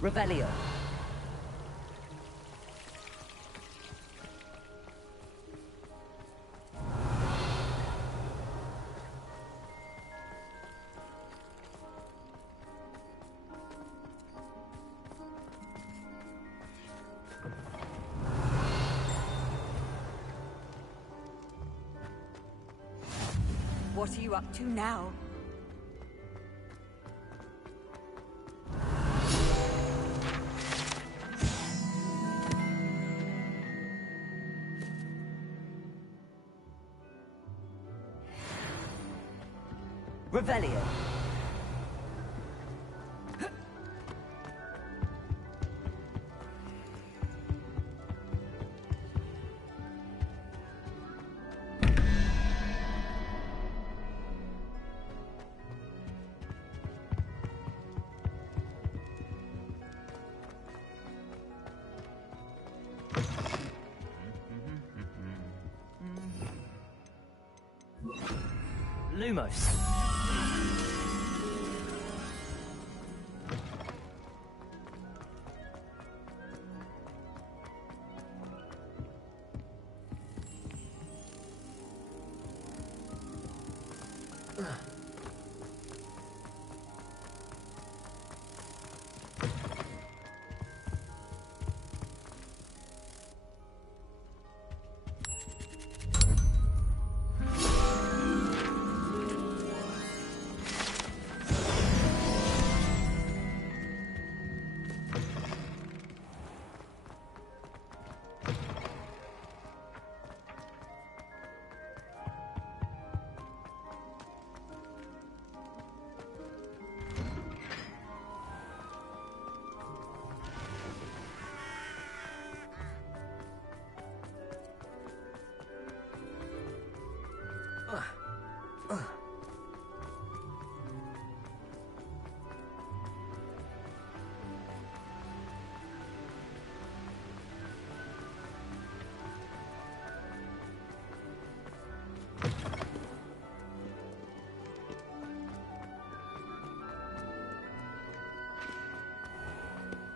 Revelio. What are you up to now? Revelio. Lumos.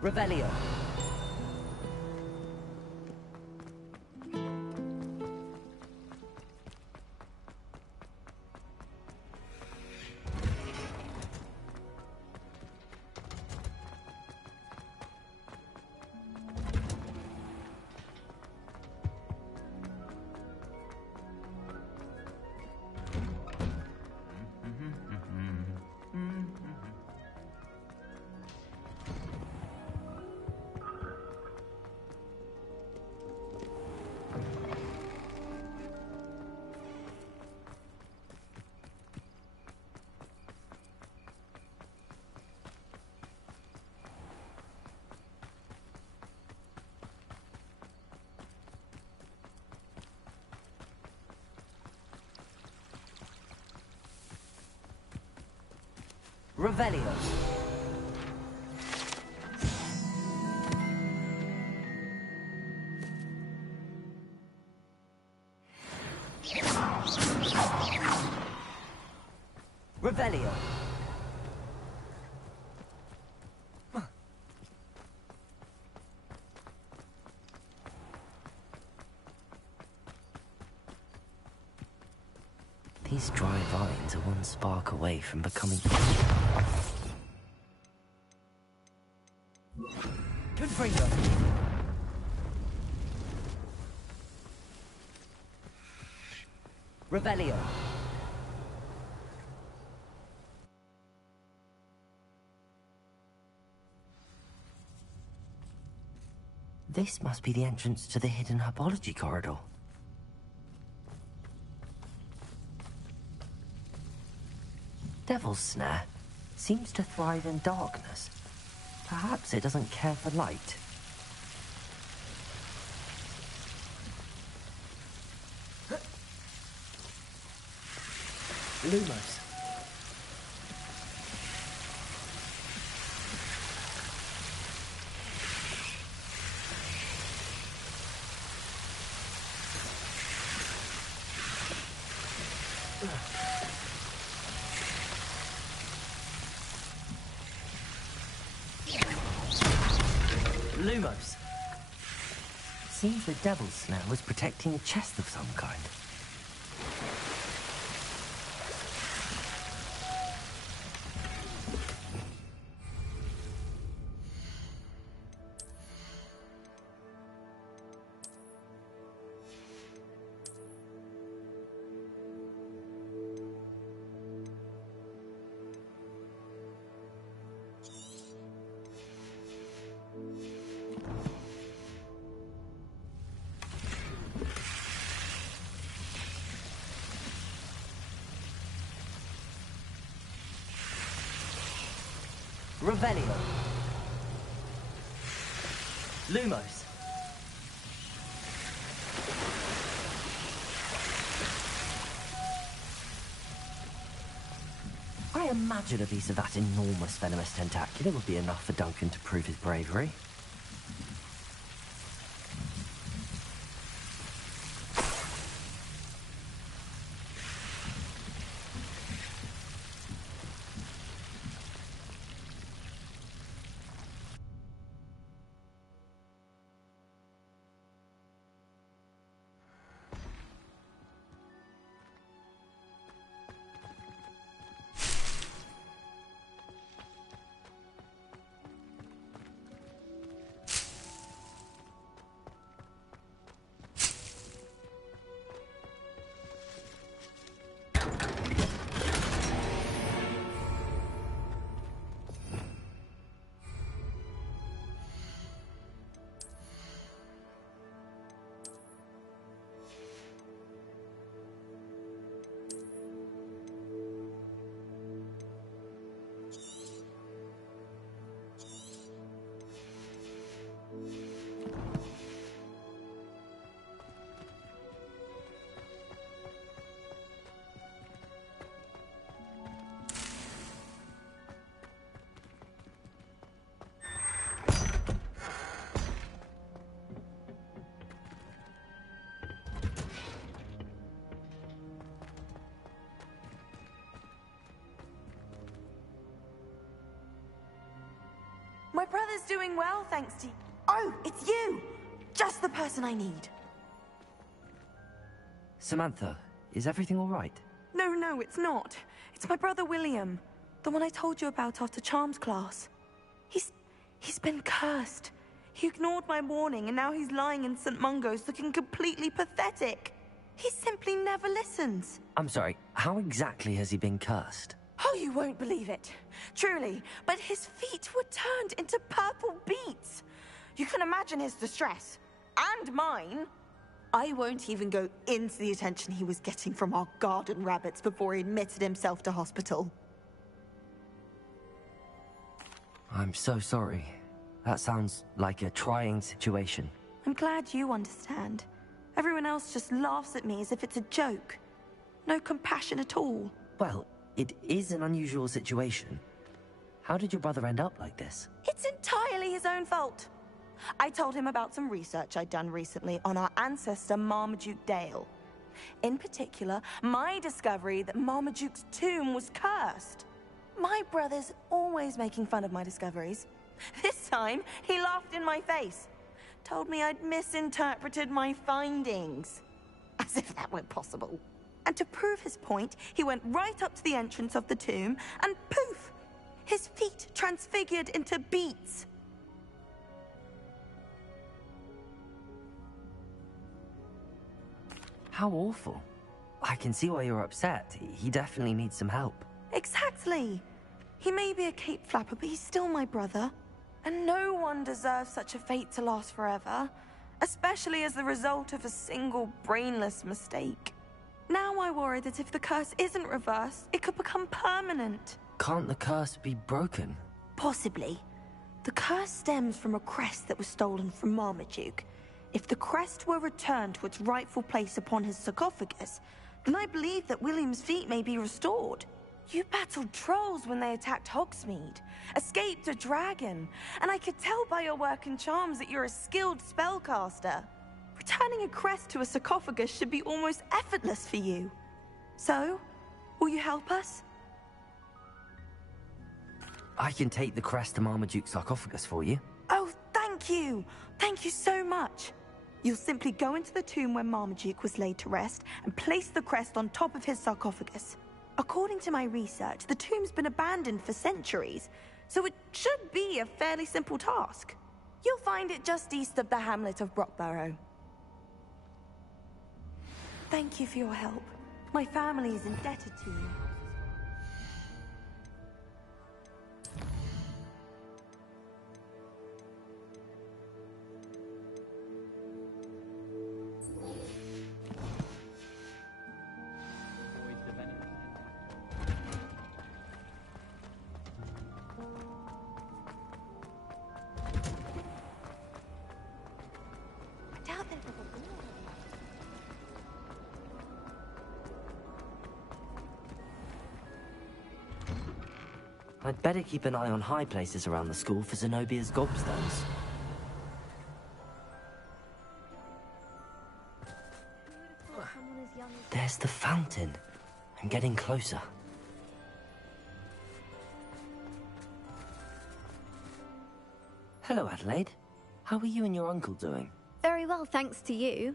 Revelio. Revelio. Revelio. These dry vines are one spark away from becoming... Confringo. Revelio. This must be the entrance to the hidden herbology corridor. Devil's Snare seems to thrive in darkness. Perhaps it doesn't care for light. Lumos. seems the devil's snare was protecting a chest of some kind. Revelio. Lumos. I imagine a piece of that enormous venomous tentacular would be enough for Duncan to prove his bravery. My brother's doing well, thanks to... Oh, it's you! Just the person I need. Samantha, is everything all right? No, it's not. It's my brother William. The one I told you about after Charms class. He's been cursed. He ignored my warning and now he's lying in St. Mungo's looking completely pathetic. He simply never listens. I'm sorry, how exactly has he been cursed? Oh, you won't believe it. Truly, but his feet were turned into purple beets. You can imagine his distress. And mine. I won't even go into the attention he was getting from our garden rabbits before he admitted himself to hospital. I'm so sorry. That sounds like a trying situation. I'm glad you understand. Everyone else just laughs at me as if it's a joke. No compassion at all. Well, it is an unusual situation. How did your brother end up like this? It's entirely his own fault. I told him about some research I'd done recently on our ancestor Marmaduke Dale. In particular, my discovery that Marmaduke's tomb was cursed. My brother's always making fun of my discoveries. This time, he laughed in my face. Told me I'd misinterpreted my findings. As if that were possible. And to prove his point, he went right up to the entrance of the tomb and poof! His feet transfigured into beets. How awful. I can see why you're upset. He definitely needs some help. Exactly. He may be a cape flapper, but he's still my brother. And no one deserves such a fate to last forever, especially as the result of a single brainless mistake. Now I worry that if the curse isn't reversed, it could become permanent. Can't the curse be broken? Possibly. The curse stems from a crest that was stolen from Marmaduke. If the crest were returned to its rightful place upon his sarcophagus, then I believe that William's feet may be restored. You battled trolls when they attacked Hogsmeade, escaped a dragon, and I could tell by your work in charms that you're a skilled spellcaster. Returning a crest to a sarcophagus should be almost effortless for you. So, will you help us? I can take the crest to Marmaduke's sarcophagus for you. Oh, thank you! Thank you so much! You'll simply go into the tomb where Marmaduke was laid to rest and place the crest on top of his sarcophagus. According to my research, the tomb's been abandoned for centuries, so it should be a fairly simple task. You'll find it just east of the hamlet of Brockborough. Thank you for your help. My family is indebted to you. I'd better keep an eye on high places around the school for Zenobia's gobstones. There's the fountain. I'm getting closer. Hello, Adelaide. How are you and your uncle doing? Very well, thanks to you.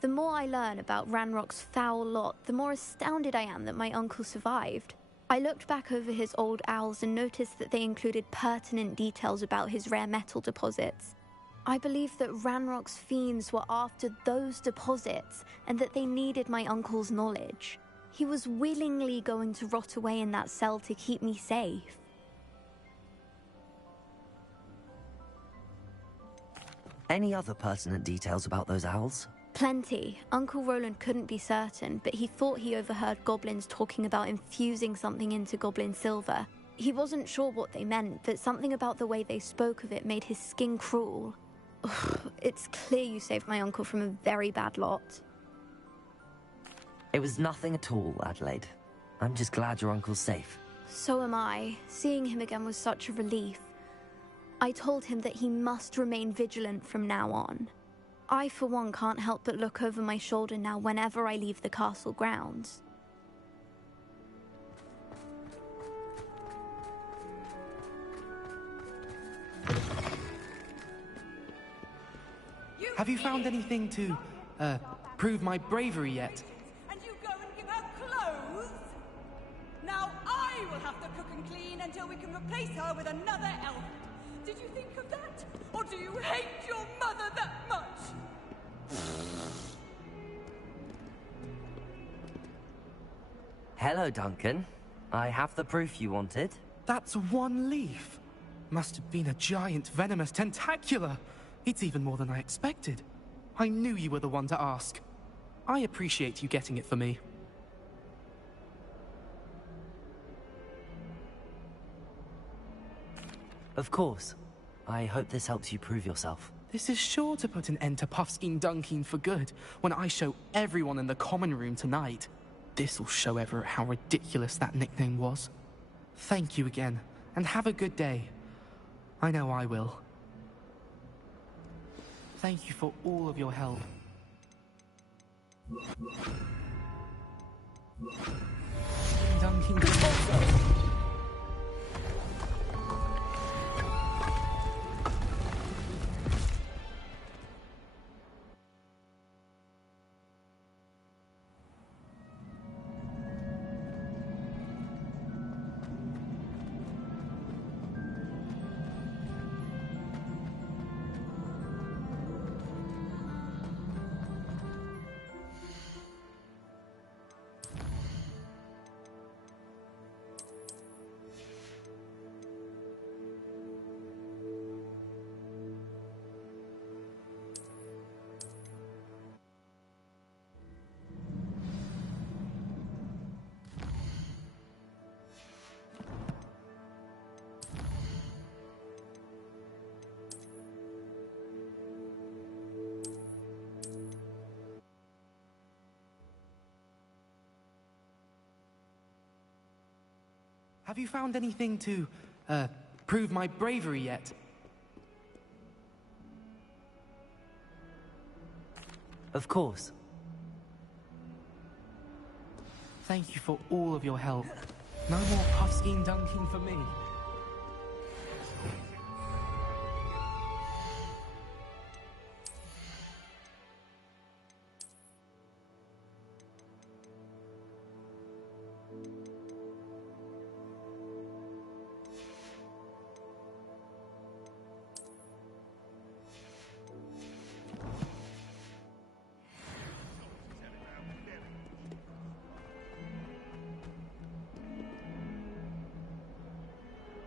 The more I learn about Ranrock's foul lot, the more astounded I am that my uncle survived. I looked back over his old owls and noticed that they included pertinent details about his rare metal deposits. I believe that Ranrock's fiends were after those deposits and that they needed my uncle's knowledge. He was willingly going to rot away in that cell to keep me safe. Any other pertinent details about those owls? Plenty. Uncle Roland couldn't be certain, but he thought he overheard goblins talking about infusing something into goblin silver. He wasn't sure what they meant, but something about the way they spoke of it made his skin crawl. It's clear you saved my uncle from a very bad lot. It was nothing at all, Adelaide. I'm just glad your uncle's safe. So am I. Seeing him again was such a relief. I told him that he must remain vigilant from now on. I, for one, can't help but look over my shoulder now whenever I leave the castle grounds. Have you found anything to, prove my bravery yet? And you go and give her clothes? Now I will have to cook and clean until we can replace her with another elf. Did you think of that? Or do you hate your mother that much? Hello, Duncan. I have the proof you wanted. That's one leaf. Must have been a giant venomous tentacula. It's even more than I expected. I knew you were the one to ask. I appreciate you getting it for me. Of course. I hope this helps you prove yourself. This is sure to put an end to Puffskein Dunkin for good when I show everyone in the common room tonight. This'll show Everett how ridiculous that nickname was. Thank you again, and have a good day. I know I will. Thank you for all of your help. Dunkin. Have you found anything to, prove my bravery yet? Of course. Thank you for all of your help. No more Puffskein Dunkin for me.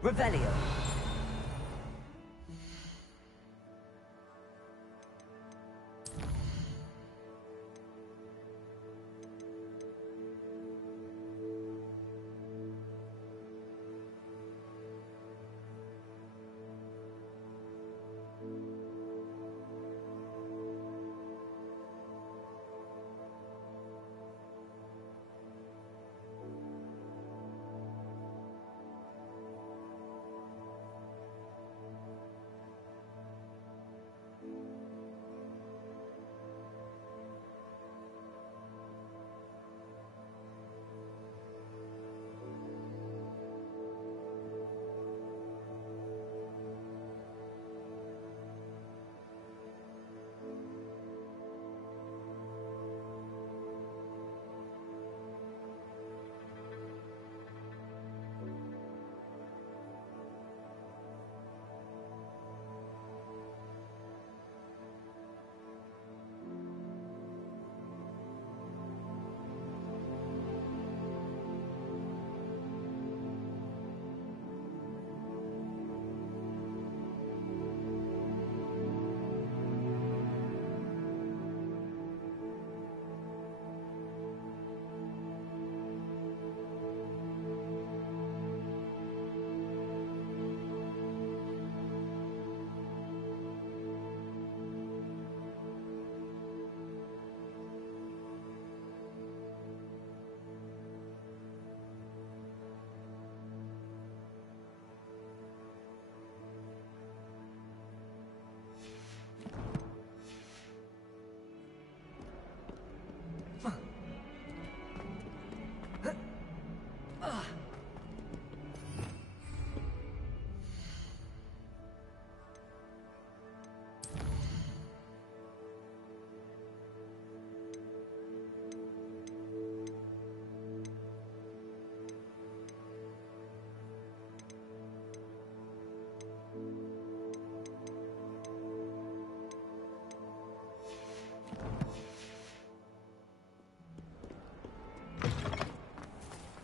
Revelio.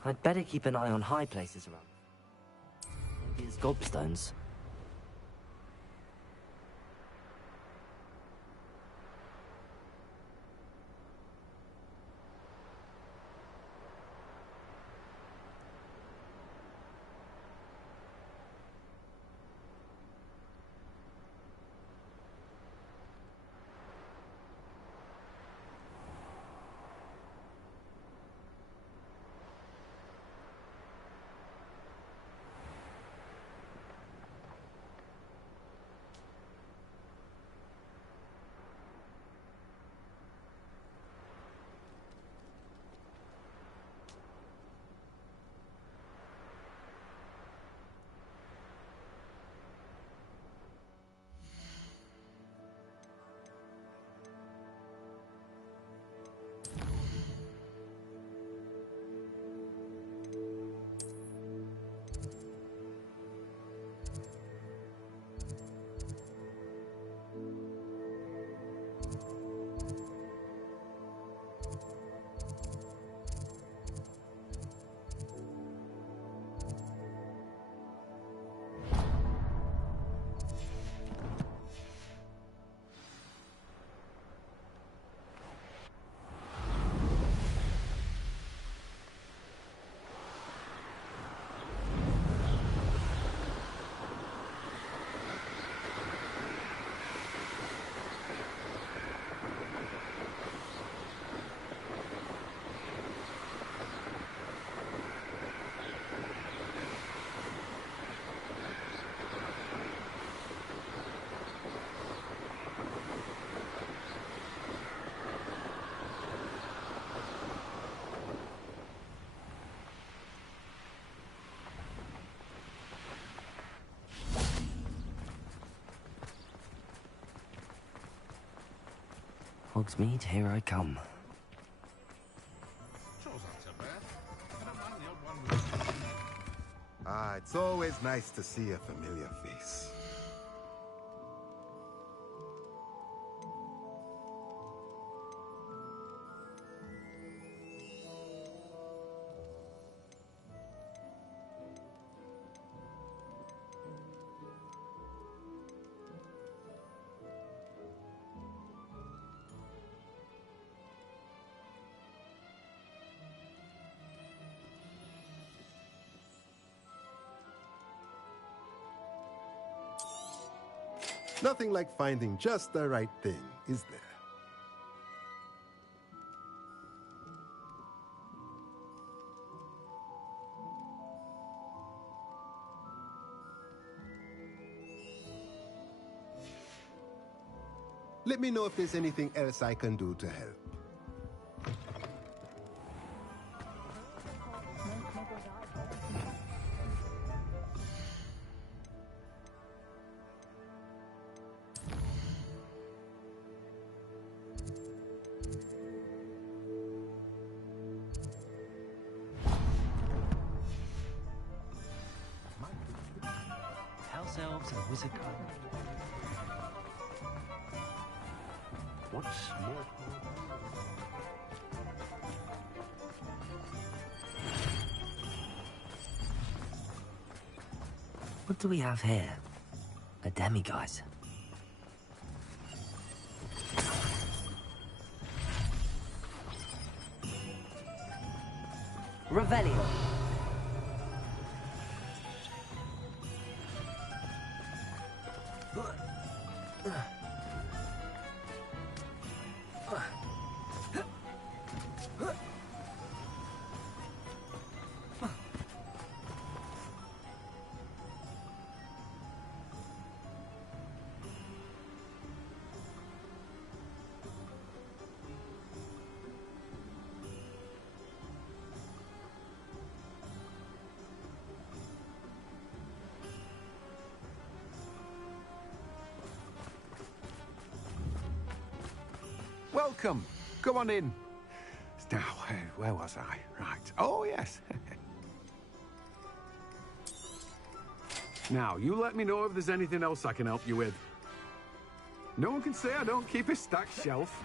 I'd better keep an eye on high places around. Maybe it's gobstones. Hogsmeade, here I come. Ah, it's always nice to see a familiar face. Nothing like finding just the right thing, is there? Let me know if there's anything else I can do to help. House elves and wizard kind. What's more? What do we have here? A demiguise. Revelio. Welcome. Come on in. Now, where was I? Right. Oh, yes. Now, you let me know if there's anything else I can help you with. No one can say I don't keep a stacked shelf.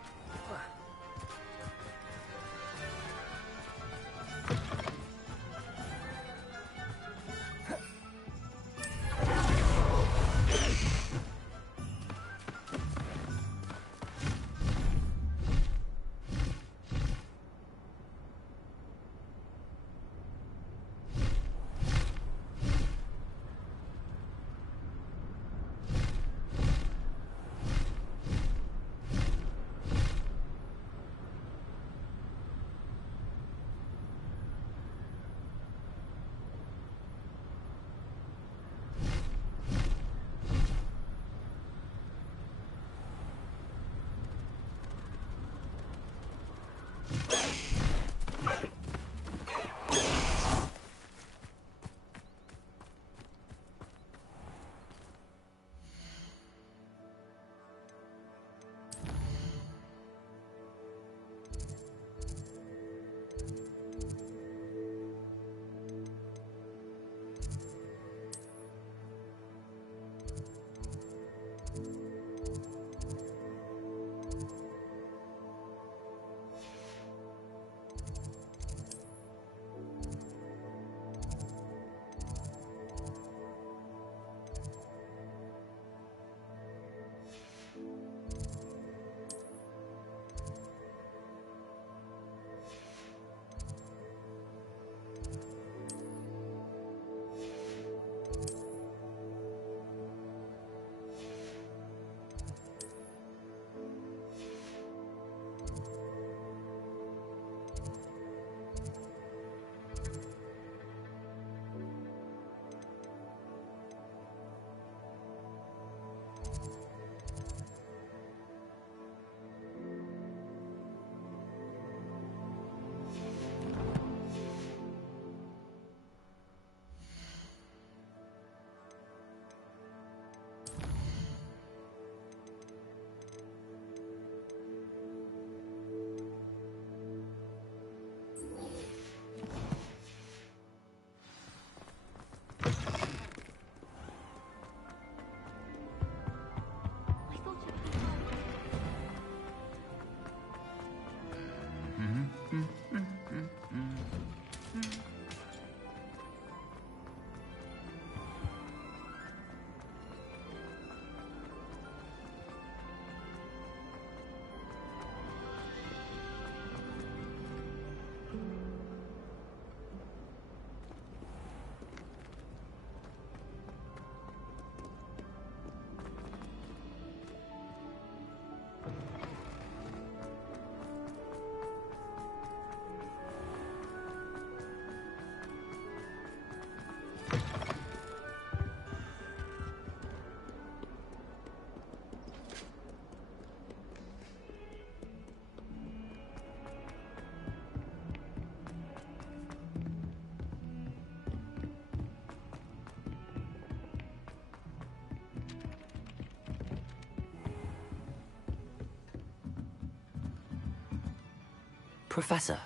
Professor,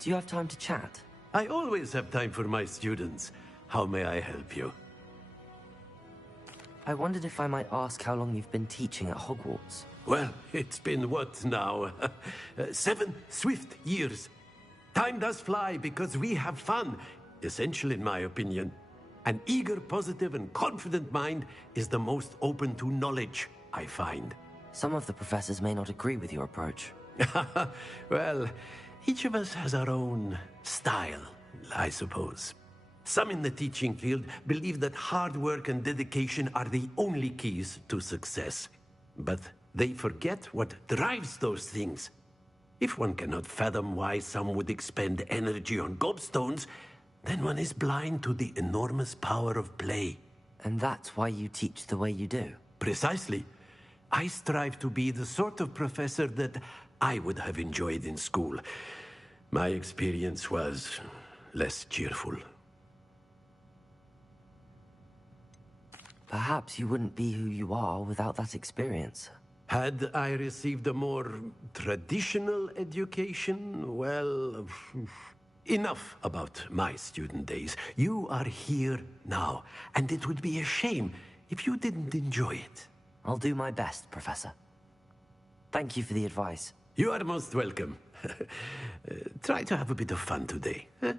do you have time to chat? I always have time for my students. How may I help you? I wondered if I might ask how long you've been teaching at Hogwarts. Well, it's been what now? 7 swift years. Time does fly because we have fun. Essential in my opinion. An eager, positive, and confident mind is the most open to knowledge, I find. Some of the professors may not agree with your approach. Well, each of us has our own style, I suppose. Some in the teaching field believe that hard work and dedication are the only keys to success. But they forget what drives those things. If one cannot fathom why some would expend energy on gobstones, then one is blind to the enormous power of play. And that's why you teach the way you do? Precisely. I strive to be the sort of professor that I would have enjoyed in school. My experience was less cheerful. Perhaps you wouldn't be who you are without that experience. Had I received a more traditional education, well, enough about my student days. You are here now, and it would be a shame if you didn't enjoy it. I'll do my best, Professor. Thank you for the advice. You are most welcome. Try to have a bit of fun today. Huh?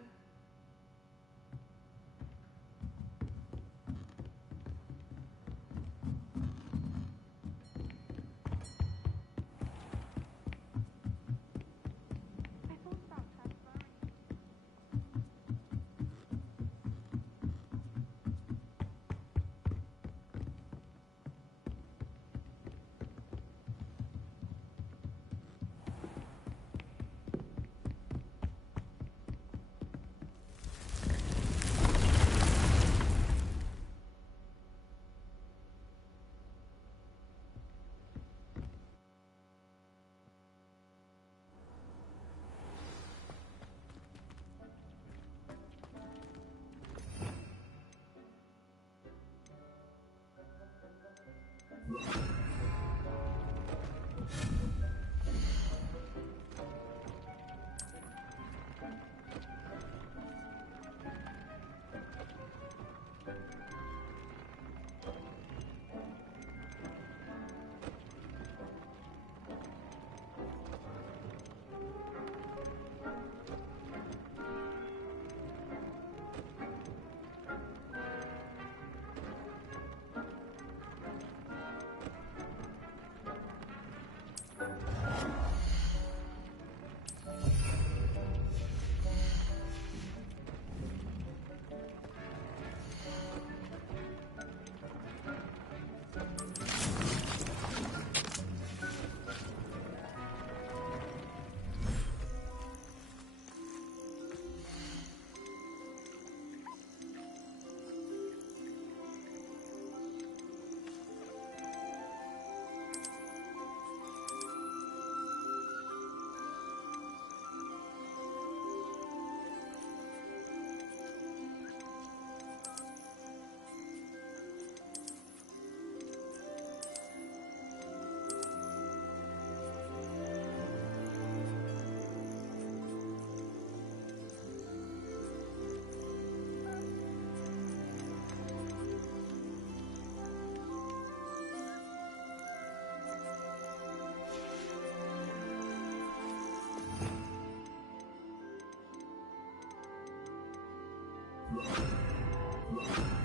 you